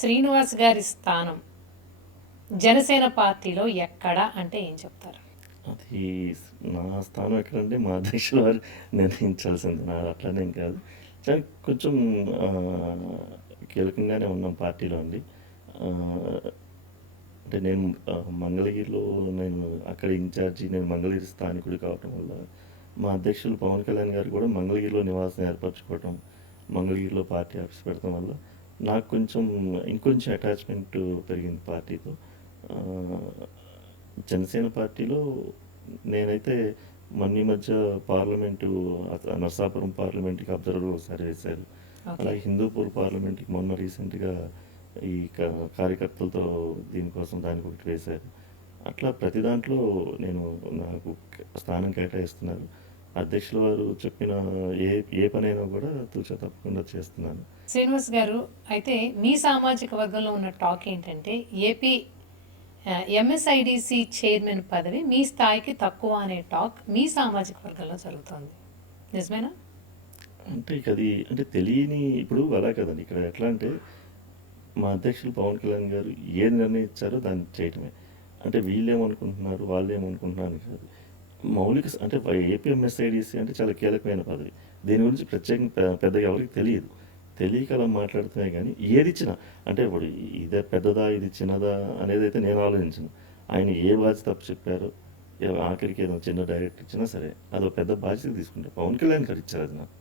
శ్రీనివాస్ గారి స్థానం జనసేన పార్టీలో ఎక్కడ అంటే ఏం చెప్తారు? అది నా స్థానం ఎక్కడంటే మా అధ్యక్షుల వారు నిర్ణయించాల్సింది. నాది అట్లనేం కాదు. కానీ కొంచెం కీలకంగానే ఉన్నాం పార్టీలో అండి. ఆహ్, అంటే నేను మంగళగిరిలో నేను అక్కడ ఇన్ఛార్జి. నేను మంగళగిరి స్థానికుడు కావటం వల్ల మా అధ్యక్షులు పవన్ కళ్యాణ్ గారు కూడా మంగళగిరిలో నివాసం ఏర్పరచుకోవటం, మంగళగిరిలో పార్టీ ఆఫీస్ పెట్టడం వల్ల నాకు కొంచెం ఇంకొంచెం అటాచ్మెంట్ పెరిగింది పార్టీతో. ఆహ్, జనసేన పార్టీలో నేనైతే మొన్న ఈ మధ్య పార్లమెంటు నరసాపురం పార్లమెంట్కి అబ్జర్వర్ ఒకసారి వేశారు. ఓకే. అలాగే హిందూపూర్ పార్లమెంట్కి మొన్న రీసెంట్గా ఈ కార్యకర్తలతో దీనికోసం దానికి ఒకటి వేశారు. అట్లా ప్రతి దాంట్లో నేను నాకు స్థానం కేటాయిస్తున్నారు. అధ్యక్షుల వారు చెప్పిన ఏ ఏ పనైనా కూడా తూచా తప్పకుండా చేస్తున్నాను. శ్రీనివాస్ గారు, అయితే మీ సామాజిక వర్గంలో ఉన్న టాక్ ఏంటంటే ఏపీ ఎంఎస్ఐడిసి చైర్మన్ పదవి మీ స్థాయికి తక్కువ అనే టాక్ మీ సామాజిక వర్గంలో జరుగుతుంది. నిజమేనా? అంటే ఇక అది అంటే తెలియని ఇప్పుడు అలా కదండి. ఇక్కడ ఎట్లా అంటే మా అధ్యక్షులు పవన్ కళ్యాణ్ గారు ఏది నిర్ణయించారో దాన్ని చేయటమే. అంటే వీళ్ళేమనుకుంటున్నారు, వాళ్ళేమనుకుంటున్నారు అని కాదు. మౌలిక అంటే ఏపీఎంఎస్ఐడిసి అంటే చాలా కీలకమైన పదవి. దీని గురించి ప్రత్యేకంగా పెద్దగా ఎవరికి తెలియదు. తెలియక అలా మాట్లాడుతున్నాయి కానీ ఏది ఇచ్చినా అంటే ఇప్పుడు ఇదే పెద్దదా ఇది చిన్నదా అనేది అయితే నేను ఆలోచించను. ఆయన ఏ బాధ్యత తప్పు చెప్పారో ఆఖరికి ఏదో చిన్న డైరెక్ట్ ఇచ్చినా సరే అదో పెద్ద బాధ్యత తీసుకుంటారు. పవన్ కళ్యాణ్ గారు ఇచ్చారు అది నాకు.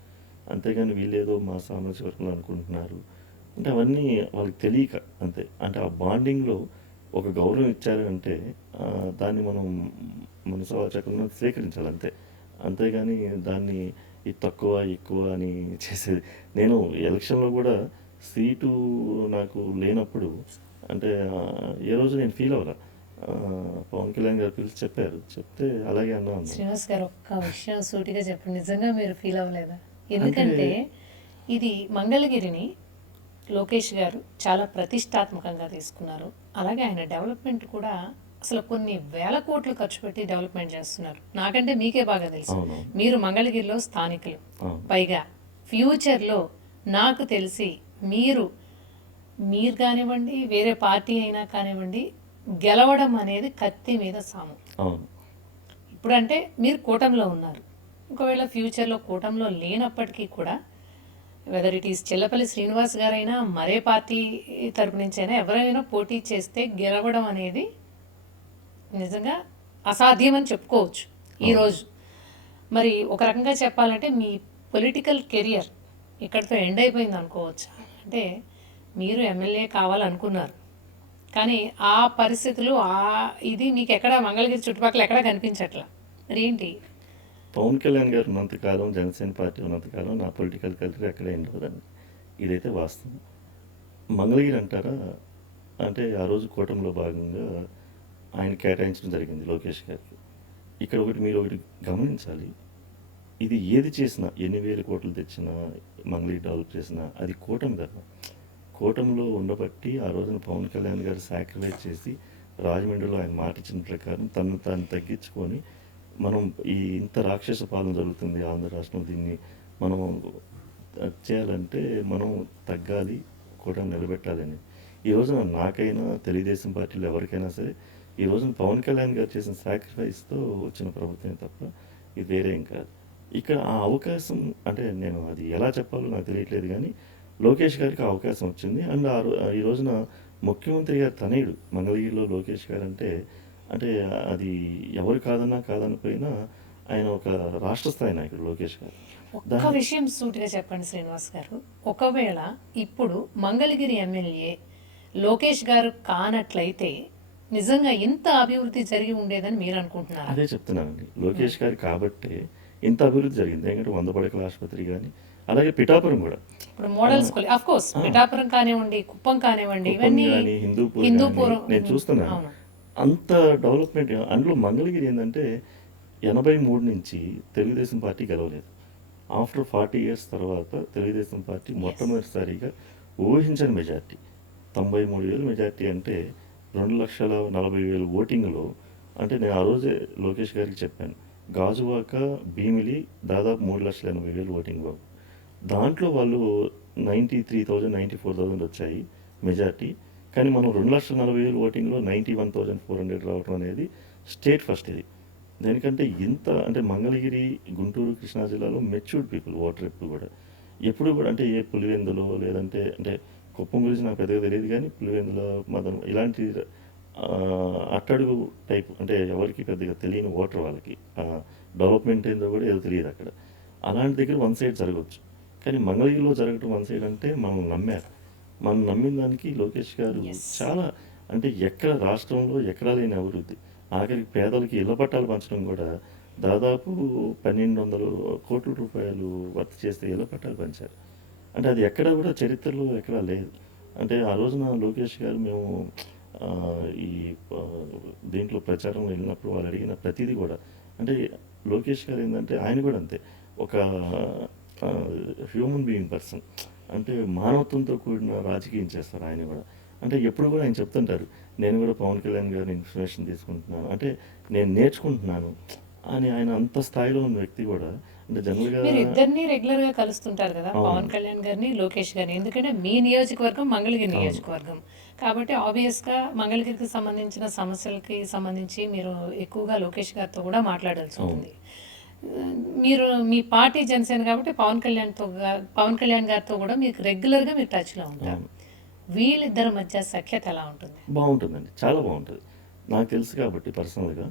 అంతేగాని వీళ్ళేదో మా సామాజిక వర్గంలో అనుకుంటున్నారు అంటే అవన్నీ వాళ్ళకి తెలియక అంతే. అంటే ఆ బాండింగ్లో ఒక గౌరవం ఇచ్చారు అంటే దాన్ని మనం మనసావాచకంగా స్వీకరించాలి అంతే. అంతేగాని దాన్ని ఇది తక్కువ ఎక్కువ అని చేసేది. నేను ఎలక్షన్లో కూడా సీటు నాకు లేనప్పుడు అంటే ఏ రోజు నేను ఫీల్ అవ్వరా. పవన్ కళ్యాణ్ గారు పిలిచి చెప్పారు. చెప్తే అలాగే అన్నాను. శ్రీనివాస్ గారు, ఒక్క విషయం సూటిగా చెప్పండి, నిజంగా మీరు ఫీల్ అవ్వలేదా? ఎందుకంటే ఇది మంగళగిరిని లోకేష్ గారు చాలా ప్రతిష్టాత్మకంగా తీసుకున్నారు. అలాగే ఆయన డెవలప్మెంట్ కూడా అసలు కొన్ని వేల కోట్లు ఖర్చు పెట్టి డెవలప్మెంట్ చేస్తున్నారు. నాకంటే మీకే బాగా తెలుసు. మీరు మంగళగిరిలో స్థానికులు. పైగా ఫ్యూచర్లో నాకు తెలిసి మీరు కానివ్వండి, వేరే పార్టీ అయినా కానివ్వండి, గెలవడం అనేది కత్తి మీద సాము. ఇప్పుడంటే మీరు కూటమిలో ఉన్నారు. ఒకవేళ ఫ్యూచర్లో కూటమిలో లేనప్పటికీ కూడా whether it is Chellapalli Srinivas గారైనా మరే పార్టీ తరపు నుంచైనా ఎవరైనా పోటీ చేస్తే గెలవడం అనేది నిజంగా అసాధ్యమని చెప్పుకోవచ్చు ఈరోజు. మరి ఒక రకంగా చెప్పాలంటే మీ పొలిటికల్ కెరియర్ ఇక్కడితో ఎండ్ అయిపోయింది అనుకోవచ్చు. అంటే మీరు ఎమ్మెల్యే కావాలనుకున్నారు కానీ ఆ పరిస్థితులు ఇది మీకు ఎక్కడ మంగళగిరి చుట్టుపక్కల ఎక్కడ కనిపించట్లా. మరి ఏంటి? పవన్ కళ్యాణ్ గారు ఉన్నంతకాలం, జనసేన పార్టీ ఉన్నంతకాలం నా పొలిటికల్ కెరీర్ ఎక్కడ ఎండ్ అవ్వదండి. ఇదైతే వాస్తవం. మంగళగిరి అంటారా అంటే ఆ రోజు కూటమిలో భాగంగా ఆయన కేటాయించడం జరిగింది లోకేష్ గారికి. ఇక్కడ మీరు ఒకటి గమనించాలి. ఇది ఏది చేసినా, ఎన్ని వేల కోట్లు తెచ్చినా, మంగళగిరి డెవలప్ చేసినా అది కూటమి కదా. కూటమిలో ఉండబట్టి ఆ రోజున పవన్ కళ్యాణ్ గారు సాక్రిఫైస్ చేసి రాజమండ్రిలో ఆయన మాట ఇచ్చిన ప్రకారం తను తాను తగ్గించుకొని మనం ఈ ఇంత రాక్షస పాలన జరుగుతుంది ఆంధ్ర రాష్ట్రం, దీన్ని మనం చేయాలంటే మనం తగ్గాలి, కూటమి నిలబెట్టాలని. ఈ రోజున నాకైనా తెలుగుదేశం పార్టీలో ఎవరికైనా సరే ఈ రోజున పవన్ కళ్యాణ్ గారు చేసిన సాక్రిఫైస్తో వచ్చిన ప్రభుత్వమే తప్ప ఇది వేరే ఏం కాదు. ఇక్కడ ఆ అవకాశం అంటే నేను అది ఎలా చెప్పాలో నాకు తెలియట్లేదు కానీ లోకేష్ గారికి అవకాశం వచ్చింది. అండ్ ఈ రోజున ముఖ్యమంత్రి గారు తనయుడు మంగళగిరిలో లోకేష్ గారు అంటే అంటే అది ఎవరు కాదనిపోయినా ఆయన ఒక రాష్ట్ర స్థాయి నాయకుడు లోకేష్ గారు. ఒక్క విషయం సూటిగా చెప్పండి శ్రీనివాస్ గారు, ఒకవేళ ఇప్పుడు మంగళగిరి ఎమ్మెల్యే లోకేష్ గారు కానట్లయితే నిజంగా ఇంత అభివృద్ధి జరిగి ఉండేదని మీరు అనుకుంటున్నారు? అదే చెప్తున్నానండి, లోకేష్ గారు కాబట్టే ఇంత అభివృద్ధి జరిగింది. ఎందుకంటే 100 పడకల ఆసుపత్రి కానీ అలాగే పిఠాపురం కూడా ఇప్పుడు model school of course Pithapuram కానివ్వండి, కుప్పం కానివ్వండి, ఇవన్నీ హిందూపూర్ నేను చూస్తున్నాను. అంత డెవలప్మెంట్. అందులో మంగళగిరి ఏంటంటే 83 నుంచి తెలుగుదేశం పార్టీ గెలవలేదు. ఆఫ్టర్ 40 years తర్వాత తెలుగుదేశం పార్టీ మొట్టమొదటిసారిగా ఊహించని మెజార్టీ 93,000 మెజార్టీ అంటే 2,40,000 ఓటింగ్లో. అంటే నేను ఆ రోజే లోకేష్ గారికి చెప్పాను, గాజువాక భీమిలి దాదాపు 3,80,000 ఓటింగ్ బాబు. దాంట్లో వాళ్ళు 93,000 94,000 వచ్చాయి. మెజార్టీ. కానీ మనం 2,40,000 ఓటింగ్‌లో 91,400 రావటం అనేది స్టేట్ ఫస్ట్ ఇది. దేనికంటే ఇంత అంటే మంగళగిరి, గుంటూరు, కృష్ణా జిల్లాలో మెచ్యూర్డ్ పీపుల్ ఓటర్ ఎప్పుడు కూడా. ఎప్పుడు కూడా అంటే ఏ పులివెందులో లేదంటే అంటే కుప్పం గురించి నాకు పెద్దగా తెలియదు కానీ పులివెందుల, మదన ఇలాంటి అట్టడుగు టైప్ అంటే ఎవరికి పెద్దగా తెలియని ఓటర్ వాళ్ళకి డెవలప్మెంట్ ఏందో కూడా ఏదో తెలియదు అక్కడ. అలాంటి దగ్గర వన్ సైడ్ జరగవచ్చు. కానీ మంగళగిరిలో జరగటం వన్ సైడ్ అంటే మనం నమ్మారు. మనం నమ్మిన దానికి లోకేష్ గారు Yes. చాలా అంటే ఎక్కడ రాష్ట్రంలో ఎక్కడా లేని అభివృద్ధి. ఆఖరికి పేదలకి ఇళ్ల పట్టాలు పంచడం కూడా దాదాపు 1,200 కోట్ల రూపాయలు వర్త్ చేస్తే ఇళ్ల పట్టాలు పంచారు. అంటే అది ఎక్కడా కూడా చరిత్రలో ఎక్కడా లేదు. అంటే ఆ రోజున లోకేష్ గారు మేము ఆ, ఈ ఆ, దీంట్లో ప్రచారం వెళ్ళినప్పుడు వాళ్ళు అడిగిన ప్రతిదీ కూడా అంటే లోకేష్ గారు ఏంటంటే ఆయన కూడా అంతే ఒక హ్యూమన్ బీయింగ్ పర్సన్. అంటే మానవత్వంతో కూడిన రాజకీయం చేస్తారు ఆయన కూడా. అంటే ఎప్పుడు కూడా ఆయన చెప్తుంటారు నేను కూడా పవన్ కళ్యాణ్ గారిని ఇన్ఫర్మేషన్ తీసుకుంటున్నాను అంటే నేను నేర్చుకుంటున్నాను అని. ఆయన అంత స్థాయిలో ఉన్న వ్యక్తి కూడా అంటే జనరల్గా మీరు ఇద్దరిని రెగ్యులర్ గా కలుస్తుంటారు కదా, అవును. పవన్ కళ్యాణ్ గారిని, లోకేష్ గారిని. ఎందుకంటే మీ నియోజకవర్గం మంగళగిరి అవును. నియోజకవర్గం కాబట్టి ఆబ్వియస్ గా మంగళగిరికి సంబంధించిన సమస్యలకి సంబంధించి మీరు ఎక్కువగా లోకేష్ గారితో కూడా మాట్లాడాల్సి అవును. ఉంటుంది. మీరు మీ పార్టీ జనసేన కాబట్టి పవన్ కళ్యాణ్ గారితో కూడా మీకు రెగ్యులర్ గా మీరు టచ్ లో ఉంటారు. అవును. వీళ్ళిద్దరి మధ్య సఖ్యత ఎలా ఉంటుంది? బాగుంటుందండి. చాలా బాగుంటుంది. నాకు తెలుసు కాబట్టి పర్సనల్‌గా.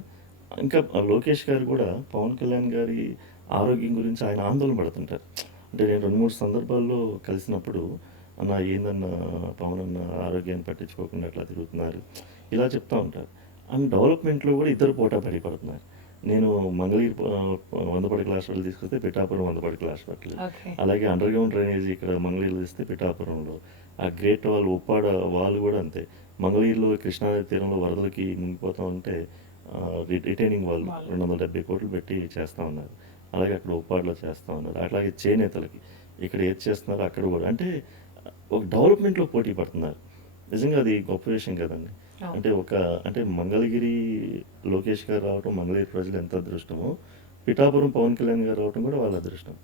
ఇంకా లోకేష్ గారు కూడా పవన్ కళ్యాణ్ గారి ఆరోగ్యం గురించి ఆయన ఆందోళన పడుతుంటారు. అంటే నేను 2, 3 సందర్భాల్లో కలిసినప్పుడు అన్న ఏందన్నా పవన్ అన్న ఆరోగ్యాన్ని పట్టించుకోకుండా అట్లా తిరుగుతున్నారు. ఇలా చెప్తా ఉంటారు. అండ్ డెవలప్‌మెంట్‌లో కూడా ఇద్దరు పోటాపోటీ పడుతున్నారు. నేను మంగళగిరి 100 పడకల హాస్పిటల్ తీసుకొస్తే పిఠాపురం 100 పడకల హాస్పిటల్. ఓకే. అలాగే అండర్ గ్రౌండ్ డ్రైనేజ్ ఇక్కడ మంగళగిరిలో తీస్తే పిఠాపురంలో. ఆ గ్రేట్ వాల్ ఉప్పాడ వాళ్ళు కూడా అంతే. మంగళగిరిలో కృష్ణానది తీరంలో వరదలకి మునిగిపోతా ఉంటే రిటైనింగ్ వాల్ వాళ్ళు 270 కోట్లు పెట్టి చేస్తూ ఉన్నారు. అలాగే అక్కడ ఉప్పాడలో చేస్తూ ఉన్నారు. అట్లాగే చేనేతలకి ఇక్కడ ఏది చేస్తున్నారో అక్కడ కూడా అంటే ఒక డెవలప్మెంట్లో పోటీ పడుతున్నారు. నిజంగా అది గొప్ప విషయం కదండి. అవును. అంటే అంటే మంగళగిరి లోకేష్ గారు రావటం మంగళగిరి ప్రజలు ఎంత అదృష్టమో పిఠాపురం పవన్ కళ్యాణ్ గారు రావటం కూడా వాళ్ళ అదృష్టం.